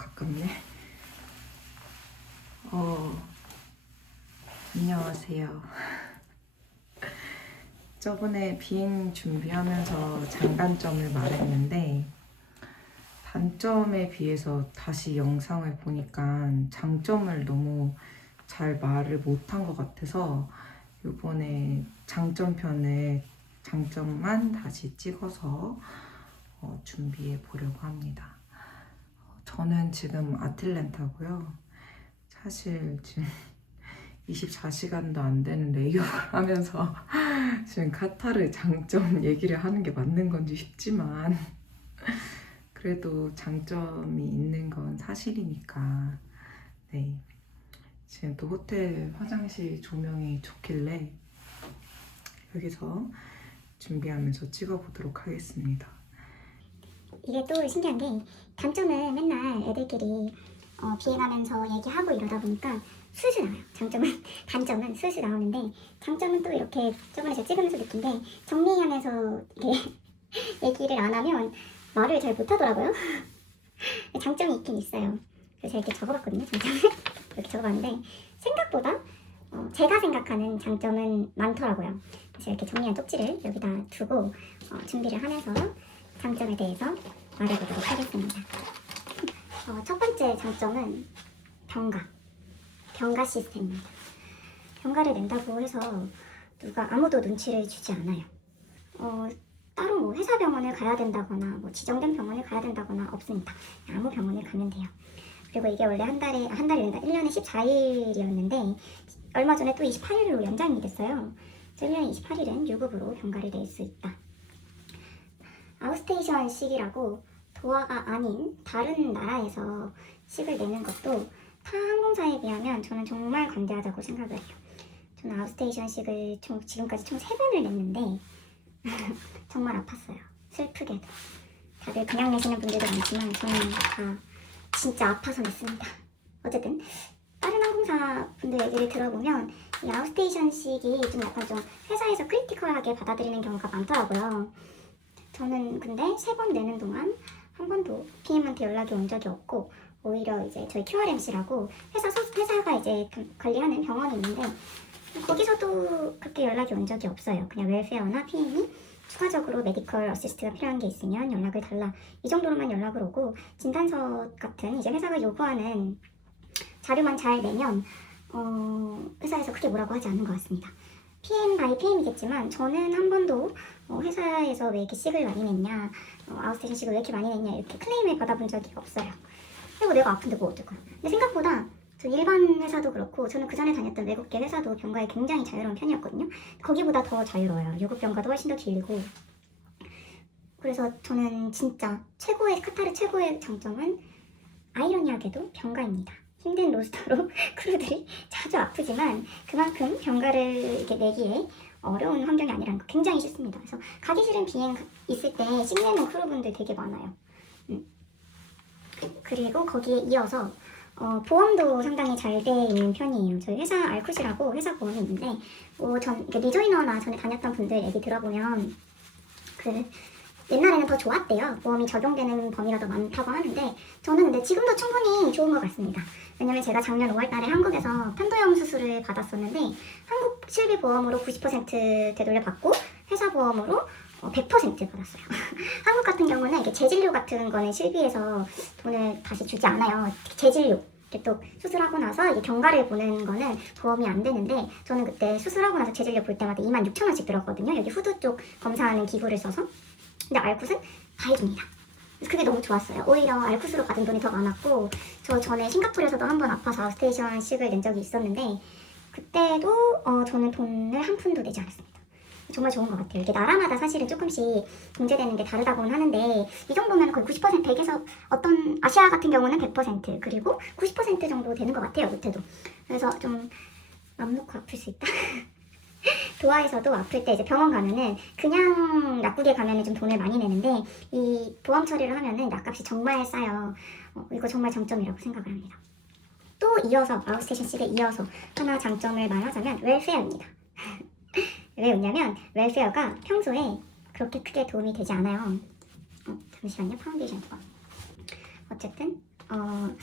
가깝네. 어, 안녕하세요. 저번에 비행 준비하면서 장단점을 말했는데, 단점에 비해서 다시 영상을 보니까 장점을 너무 잘 말을 못한 것 같아서, 이번에 장점편을 장점만 다시 찍어서 어, 준비해 보려고 합니다. 어, 저는 지금 아틀랜타고요. 사실 지금 24시간도 안 되는 레이오를 하면서 지금 카타르 장점 얘기를 하는 게 맞는 건지 싶지만 그래도 장점이 있는 건 사실이니까 네 지금 또 호텔 화장실 조명이 좋길래 여기서 준비하면서 찍어보도록 하겠습니다. 이게 또 신기한 게 단점은 맨날 애들끼리 어, 비행하면서 얘기하고 이러다 보니까 슬슬 나와요. 장점은 단점은 슬슬 나오는데 장점은 또 이렇게 저번에 제가 찍으면서 느낀 게 정리하면서 이게 얘기를 안 하면 말을 잘 못하더라고요. 장점이 있긴 있어요. 그래서 이렇게 적어봤거든요. 장점을 이렇게 적어봤는데 생각보다 어, 제가 생각하는 장점은 많더라고요. 그래서 이렇게 정리한 쪽지를 여기다 두고 어, 준비를 하면서 장점에 대해서 말해보도록 하겠습니다. 어, 첫 번째 장점은 병가. 병가 시스템입니다. 병가를 낸다고 해서 누가 아무도 눈치를 주지 않아요. 어, 따로 뭐 회사 병원을 가야 된다거나 뭐 지정된 병원을 가야 된다거나 없습니다. 아무 병원을 가면 돼요. 그리고 이게 원래 한 달에 한 달이 된다 1년에 14일이었는데 얼마 전에 또 28일로 연장이 됐어요. 그래서 1년에 28일은 유급으로 병가를 낼 수 있다. 아웃스테이션 식이라고 도화가 아닌 다른 나라에서 식을 내는 것도 타 항공사에 비하면 저는 정말 관대하다고 생각을 해요. 저는 아웃스테이션 식을 총, 지금까지 총 3번을 냈는데 정말 아팠어요. 슬프게도. 다들 그냥 내시는 분들도 많지만 저는 다 진짜 아파서 냈습니다. 어쨌든 다른 항공사 분들 얘기를 들어보면 이 아웃스테이션식이 좀 약간 좀 회사에서 크리티컬하게 받아들이는 경우가 많더라고요. 저는 근데 세 번 내는 동안 한 번도 PM한테 연락이 온 적이 없고 오히려 이제 저희 QRMC라고 회사 소, 회사가 이제 그 관리하는 병원이 있는데 거기서도 그렇게 연락이 온 적이 없어요. 그냥 웰페어나 PM이 추가적으로 메디컬 어시스트가 필요한 게 있으면 연락을 달라 이 정도로만 연락을 오고 진단서 같은 이제 회사가 요구하는 자료만 잘 내면 어, 회사에서 크게 뭐라고 하지 않는 것 같습니다. PM 바이 PM이겠지만 저는 한 번도 어, 회사에서 왜 이렇게 식을 많이 냈냐, 어, 아웃스테이션 식을 왜 이렇게 많이 냈냐 이렇게 클레임을 받아본 적이 없어요. 그리고 내가 아픈데 뭐 어쩔 거야. 근데 생각보다 저 일반 회사도 그렇고 저는 그 전에 다녔던 외국계 회사도 병가에 굉장히 자유로운 편이었거든요. 거기보다 더 자유로워요. 유급 병가도 훨씬 더 길고. 그래서 저는 진짜 최고의 카타르 최고의 장점은 아이러니하게도 병가입니다. 힘든 로스터로 크루들이 자주 아프지만 그만큼 병가를 이렇게 내기에 어려운 환경이 아니라는 거 굉장히 싫습니다. 그래서 가기 싫은 비행 있을 때 씹내는 크루분들 되게 많아요. 음. 그리고 거기에 이어서 어, 보험도 상당히 잘 돼 있는 편이에요. 저희 회사 알쿠시라고 회사 보험이 있는데 뭐전 리조이너나 전에 다녔던 분들 얘기 들어보면 그 옛날에는 더 좋았대요. 보험이 적용되는 범위가 더 많다고 하는데 저는 근데 지금도 충분히 좋은 것 같습니다. 왜냐면 제가 작년 5월 달에 한국에서 편도염 수술을 받았었는데 한국 실비 보험으로 90% 되돌려 받고 회사 보험으로 어, 100% 받았어요. 한국 같은 경우는 이게 재진료 같은 거는 실비에서 돈을 다시 주지 않아요. 재진료. 이렇게 또 수술하고 나서 이게 경과를 보는 거는 보험이 안 되는데 저는 그때 수술하고 나서 재진료 볼 때마다 2만 6천 원씩 들었거든요. 여기 후두 쪽 검사하는 기구를 써서. 근데 알굿은 다 해줍니다. 그게 너무 좋았어요. 오히려 알쿠스로 받은 돈이 더 많았고 저 전에 싱가포르에서도 한 번 아파서 아웃스테이션식을 낸 적이 있었는데 그때도 어, 저는 돈을 한 푼도 내지 않았습니다. 정말 좋은 것 같아요. 이게 나라마다 사실은 조금씩 공제되는 게 다르다고는 하는데 이 정도면 거의 90% 100에서 어떤 아시아 같은 경우는 100% 그리고 90% 정도 되는 것 같아요. 못해도. 그래서 좀 맘 놓고 아플 수 있다. 도하에서도 아플 때 이제 병원 가면은 그냥 약국에 가면은 좀 돈을 많이 내는데 이 보험 처리를 하면은 약값이 정말 싸요. 어, 이거 정말 장점이라고 생각을 합니다. 또 이어서 아웃스테이션 식에 이어서 하나 장점을 말하자면 웰페어입니다. 왜 웃냐면 웰페어가 평소에 그렇게 크게 도움이 되지 않아요. 어, 잠시만요. 파운데이션 거. 어쨌든 어,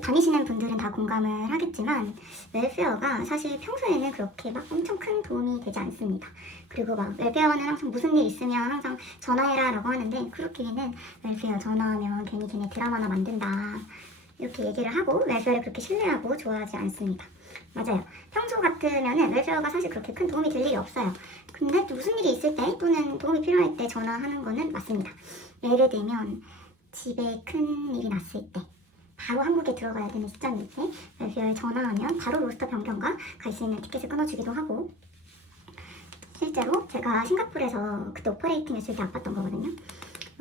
다니시는 분들은 다 공감을 하겠지만 웰페어가 사실 평소에는 그렇게 막 엄청 큰 도움이 되지 않습니다. 그리고 막 웰페어는 항상 무슨 일 있으면 항상 전화해라 라고 하는데 그렇기에는 웰페어 전화하면 괜히 걔네 드라마나 만든다 이렇게 얘기를 하고 웰페어를 그렇게 신뢰하고 좋아하지 않습니다. 맞아요. 평소 같으면은 웰페어가 사실 그렇게 큰 도움이 될 일이 없어요. 근데 또 무슨 일이 있을 때 또는 도움이 필요할 때 전화하는 거는 맞습니다. 예를 들면 집에 큰 일이 났을 때 바로 한국에 들어가야 되는 시점일 때 웰페어에 전화하면 바로 로스터 변경과 갈 수 있는 티켓을 끊어주기도 하고 실제로 제가 싱가포르에서 그때 오퍼레이팅 했을 때 아팠던 거거든요.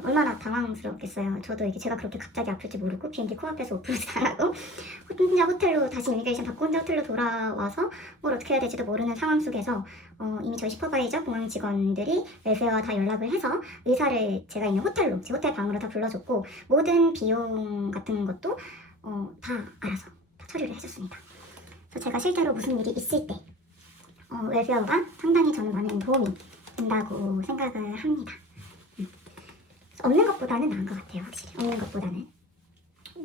얼마나 당황스럽겠어요. 저도 이게 제가 그렇게 갑자기 아플지 모르고 비행기 코앞에서 오프로드 당하고 혼자 호텔로 다시 이미그레이션 받고 혼자 호텔로 돌아와서 뭘 어떻게 해야 될지도 모르는 상황 속에서 어, 이미 저희 슈퍼바이저 공항 직원들이 웰페어 다 연락을 해서 의사를 제가 있는 호텔로 제 호텔 방으로 다 불러줬고 모든 비용 같은 것도 어, 다 알아서 다 처리를 해줬습니다. 그래서 제가 실제로 무슨 일이 있을 때 어, 웰페어가 상당히 저는 많은 도움이 된다고 생각을 합니다. 음. 없는 것보다는 나은 것 같아요, 확실히. 없는 것보다는.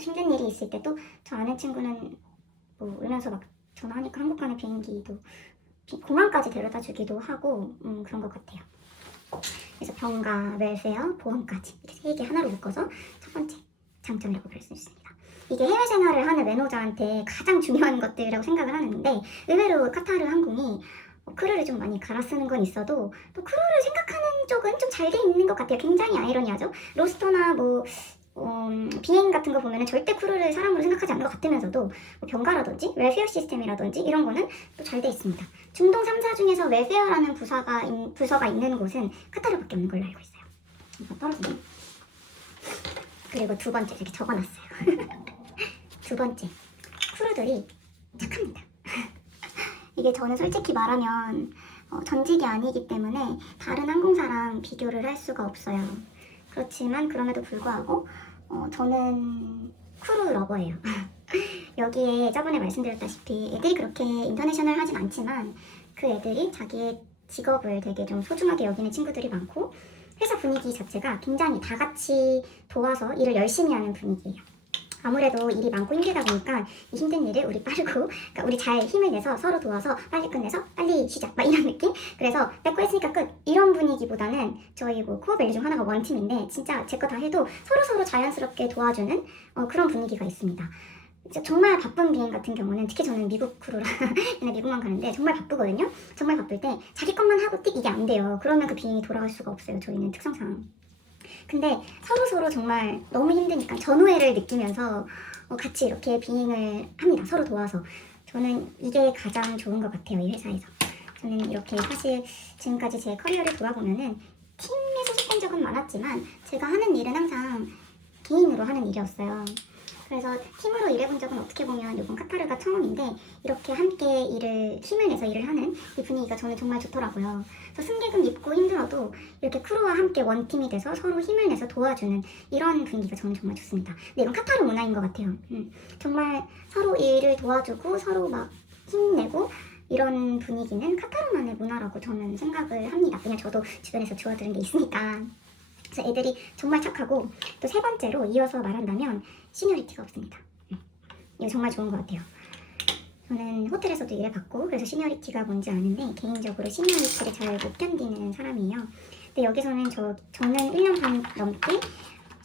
힘든 일이 있을 때 또 저 아는 친구는 뭐 울면서 막 전화하니까 한국 가는 비행기도 비- 공항까지 데려다 주기도 하고 음, 그런 것 같아요. 그래서 병가, 웰페어, 보험까지 이렇게 세 개 하나로 묶어서 첫 번째 장점이라고 볼 수 있습니다. 이게 해외 생활을 하는 매너저한테 가장 중요한 것들이라고 생각을 하는데 의외로 카타르 항공이 어, 크루를 좀 많이 갈아 쓰는 건 있어도 또 크루를 생각하는 쪽은 좀 잘 돼 있는 것 같아요. 굉장히 아이러니하죠. 로스터나 뭐 음, 비행 같은 거 보면은 절대 크루를 사람으로 생각하지 않는 것 같으면서도 뭐 병가라든지 웰페어 시스템이라든지 이런 거는 또 잘 돼 있습니다. 중동 3사 중에서 웰페어라는 부서가, 인- 부서가 있는 곳은 카타르밖에 없는 걸로 알고 있어요. 이거 떨어지네. 그리고 두 번째 이렇게 적어놨어요. 두 번째 크루들이 착합니다. 이게 저는 솔직히 말하면 어, 전직이 아니기 때문에 다른 항공사랑 비교를 할 수가 없어요. 그렇지만 그럼에도 불구하고 어, 저는 크루 러버예요. 여기에 저번에 말씀드렸다시피 애들이 그렇게 인터내셔널 하진 않지만 그 애들이 자기의 직업을 되게 좀 소중하게 여기는 친구들이 많고 회사 분위기 자체가 굉장히 다 같이 도와서 일을 열심히 하는 분위기예요. 아무래도 일이 많고 힘들다 보니까 이 힘든 일을 우리 빠르고 그러니까 우리 잘 힘을 내서 서로 도와서 빨리 끝내서 빨리 쉬자 막 이런 느낌 그래서 내 거 했으니까 끝 이런 분위기보다는 저희 뭐 코어 밸류 중 하나가 원팀인데 진짜 제 거 다 해도 서로 서로 자연스럽게 도와주는 어, 그런 분위기가 있습니다. 정말 바쁜 비행 같은 경우는 특히 저는 미국 크루라 맨날 미국만 가는데 정말 바쁘거든요. 정말 바쁠 때 자기 것만 하고 띡 이게 안 돼요. 그러면 그 비행이 돌아갈 수가 없어요. 저희는 특성상. 근데 서로 서로 정말 너무 힘드니까 전우회를 느끼면서 어, 같이 이렇게 비행을 합니다. 서로 도와서. 저는 이게 가장 좋은 것 같아요. 이 회사에서. 저는 이렇게 사실 지금까지 제 커리어를 돌아보면은 팀에 소속된 적은 많았지만 제가 하는 일은 항상 개인으로 하는 일이었어요. 그래서 팀으로 일해본 적은 어떻게 보면 이번 카타르가 처음인데 이렇게 함께 일을 힘을 내서 일을 하는 이 분위기가 저는 정말 좋더라고요. 그래서 승객은 입고 힘들어도 이렇게 크루와 함께 원팀이 돼서 서로 힘을 내서 도와주는 이런 분위기가 저는 정말 좋습니다. 근데 이건 카타르 문화인 것 같아요. 음, 정말 서로 일을 도와주고 서로 막 힘내고 이런 분위기는 카타르만의 문화라고 저는 생각을 합니다. 그냥 저도 주변에서 주워들은 게 있으니까. 그래서 애들이 정말 착하고 또 세 번째로 이어서 말한다면 시니어리티가 없습니다. 음, 이거 정말 좋은 것 같아요. 저는 호텔에서도 일해 봤고 그래서 시니어리티가 뭔지 아는데 개인적으로 시니어리티를 잘 못 견디는 사람이에요. 근데 여기서는 저 저는 1년 반 넘게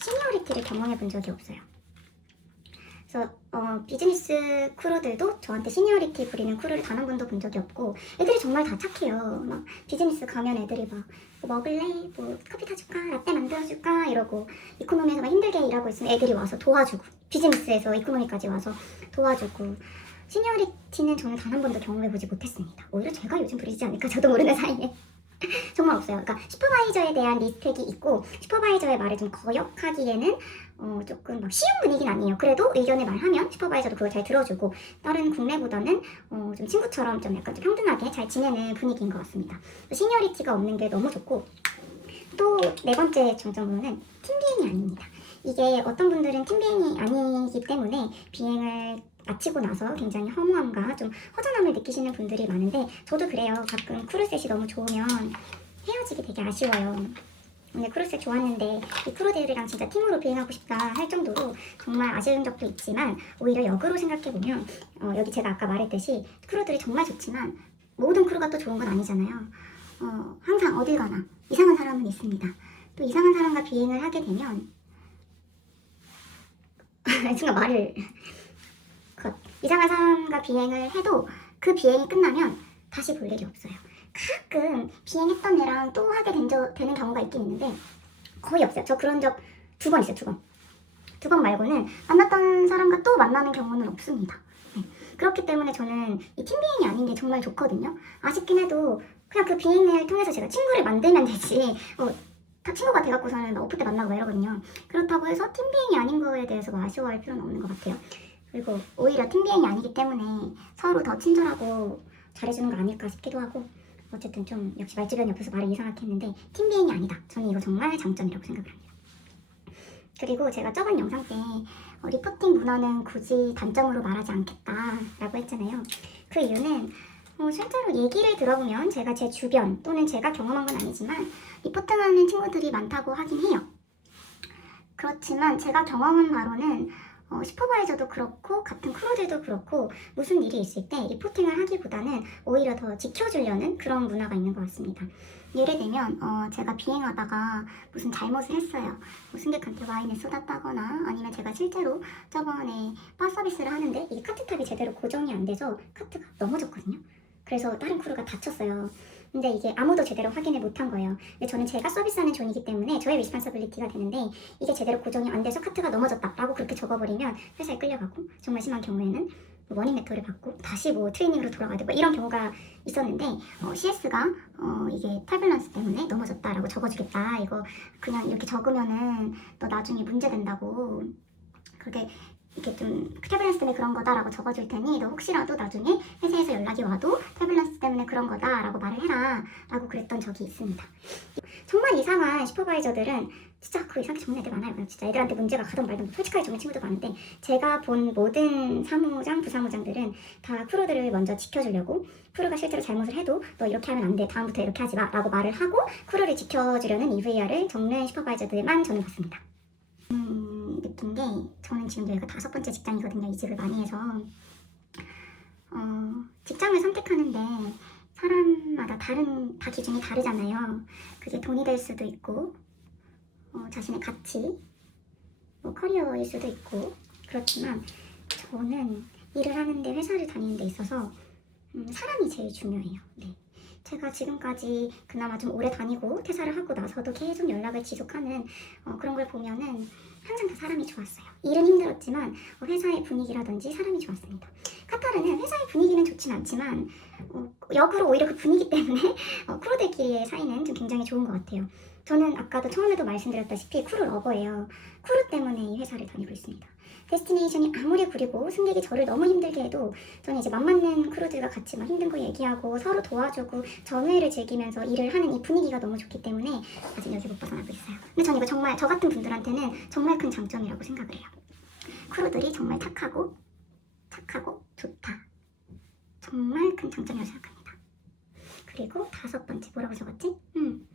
시니어리티를 경험해 본 적이 없어요. 그래서 어, 비즈니스 크루들도 저한테 시니어리티 부리는 크루를 단 한 번도 본 적이 없고 애들이 정말 다 착해요. 막 비즈니스 가면 애들이 막 뭐 먹을래? 뭐 커피 타줄까? 라떼 만들어줄까? 이러고 이코노미에서 막 힘들게 일하고 있으면 애들이 와서 도와주고 비즈니스에서 이코노미까지 와서 도와주고 시니어리티는 저는 단 한 번도 경험해보지 못했습니다. 오히려 제가 요즘 부리지 않을까 저도 모르는 사이에 정말 없어요. 그러니까 슈퍼바이저에 대한 리스펙이 있고 슈퍼바이저의 말을 좀 거역하기에는 어, 조금 막 쉬운 분위기는 아니에요. 그래도 의견을 말하면 슈퍼바이저도 그걸 잘 들어주고 다른 국내보다는 어, 좀 친구처럼 좀 약간 좀 평등하게 잘 지내는 분위기인 것 같습니다. 시니어리티가 없는 게 너무 좋고 또 네 번째 장점으로는 팀 비행이 아닙니다. 이게 어떤 분들은 팀 비행이 아니기 때문에 비행을 마치고 나서 굉장히 허무함과 좀 허전함을 느끼시는 분들이 많은데 저도 그래요. 가끔 크루셋이 너무 좋으면 헤어지기 되게 아쉬워요. 오늘 크루스 좋았는데 이 크루들이랑 진짜 팀으로 비행하고 싶다 할 정도로 정말 아쉬운 적도 있지만 오히려 역으로 생각해보면 어, 여기 제가 아까 말했듯이 크루들이 정말 좋지만 모든 크루가 또 좋은 건 아니잖아요. 어, 항상 어딜 가나 이상한 사람은 있습니다. 또 이상한 사람과 비행을 하게 되면 순간 말을 컷. 이상한 사람과 비행을 해도 그 비행이 끝나면 다시 볼 일이 없어요. 가끔 비행했던 애랑 또 하게 된 적, 되는 경우가 있긴 있는데 거의 없어요. 저 그런 적 두 번 있어요. 두 번. 두 번 말고는 만났던 사람과 또 만나는 경우는 없습니다. 네. 그렇기 때문에 저는 이 팀 비행이 아닌 게 정말 좋거든요. 아쉽긴 해도 그냥 그 비행을 통해서 제가 친구를 만들면 되지. 어, 다 친구가 돼갖고서는 막 오프 때 만나고 이러거든요. 그렇다고 해서 팀 비행이 아닌 거에 대해서 뭐 아쉬워할 필요는 없는 것 같아요. 그리고 오히려 팀 비행이 아니기 때문에 서로 더 친절하고 잘해주는 거 아닐까 싶기도 하고 어쨌든 좀 역시 말주변 옆에서 말을 이상하게 했는데 팀 비행이 아니다. 저는 이거 정말 장점이라고 생각을 합니다. 그리고 제가 저번 영상 때 어, 리포팅 문화는 굳이 단점으로 말하지 않겠다라고 했잖아요. 그 이유는 어, 실제로 얘기를 들어보면 제가 제 주변 또는 제가 경험한 건 아니지만 리포팅하는 친구들이 많다고 하긴 해요. 그렇지만 제가 경험한 바로는 어, 슈퍼바이저도 그렇고 같은 크루들도 그렇고 무슨 일이 있을 때 리포팅을 하기보다는 오히려 더 지켜주려는 그런 문화가 있는 것 같습니다. 예를 들면 어, 제가 비행하다가 무슨 잘못을 했어요. 뭐 승객한테 와인을 쏟았다거나 아니면 제가 실제로 저번에 바 서비스를 하는데 이게 카트탑이 제대로 고정이 안 돼서 카트가 넘어졌거든요. 그래서 다른 크루가 다쳤어요. 근데 이게 아무도 제대로 확인을 못한 거예요. 근데 저는 제가 서비스하는 존이기 때문에 저의 리스판서빌리티가 되는데 이게 제대로 고정이 안 돼서 카트가 넘어졌다라고 그렇게 적어버리면 회사에 끌려가고 정말 심한 경우에는 뭐 워닝 레터를 받고 다시 뭐 트레이닝으로 돌아가야 되고 이런 경우가 있었는데 어, CS가 어, 이게 탈밸런스 때문에 넘어졌다라고 적어주겠다 이거 그냥 이렇게 적으면은 너 나중에 문제 된다고 그게 이렇게 좀 탈밸런스 때문에 그런 거다라고 적어줄 테니 너 혹시라도 나중에 회사에서 연락이 와도 탈밸런스 때문에 그런 거다라고 말을 해라 라고 그랬던 적이 있습니다 정말 이상한 슈퍼바이저들은 진짜 그 이상하게 적는 애들 많아요 진짜 애들한테 문제가 가던 말던 솔직하게 적는 친구도 많은데 제가 본 모든 사무장, 부사무장들은 다 크루들을 먼저 지켜주려고 크루가 실제로 잘못을 해도 너 이렇게 하면 안 돼. 다음부터 이렇게 하지 마. 라고 말을 하고 크루를 지켜주려는 EVR을 적는 슈퍼바이저들만 저는 봤습니다. 음, 느낀 게 저는 지금 여기가 다섯 번째 직장이거든요. 이직을 많이 해서. 어, 직장을 선택하는데 사람마다 다른, 다 기준이 다르잖아요. 그게 돈이 될 수도 있고, 어, 자신의 가치, 뭐 커리어일 수도 있고, 그렇지만 저는 일을 하는데 회사를 다니는 데 있어서 음, 사람이 제일 중요해요. 네. 제가 지금까지 그나마 좀 오래 다니고 퇴사를 하고 나서도 계속 연락을 지속하는 어, 그런 걸 보면은 항상 다 사람이 좋았어요. 일은 힘들었지만 어, 회사의 분위기라든지 사람이 좋았습니다. 카타르는 회사의 분위기는 좋진 않지만 어, 역으로 오히려 그 분위기 때문에 어, 크루들끼리의 사이는 좀 굉장히 좋은 것 같아요. 저는 아까도 처음에도 말씀드렸다시피 크루 러버예요. 크루 때문에 이 회사를 다니고 있습니다. 데스티네이션이 아무리 구리고 승객이 저를 너무 힘들게 해도 저는 이제 맘맞는 크루들과 같이 막 힘든 거 얘기하고 서로 도와주고 전회를 즐기면서 일을 하는 이 분위기가 너무 좋기 때문에 아직 여기 못 벗어나고 있어요. 근데 저는 이거 정말 저 같은 분들한테는 정말 큰 장점이라고 생각을 해요. 크루들이 정말 착하고 착하고 좋다. 정말 큰 장점이라고 생각합니다. 그리고 다섯 번째 뭐라고 적었지? 음,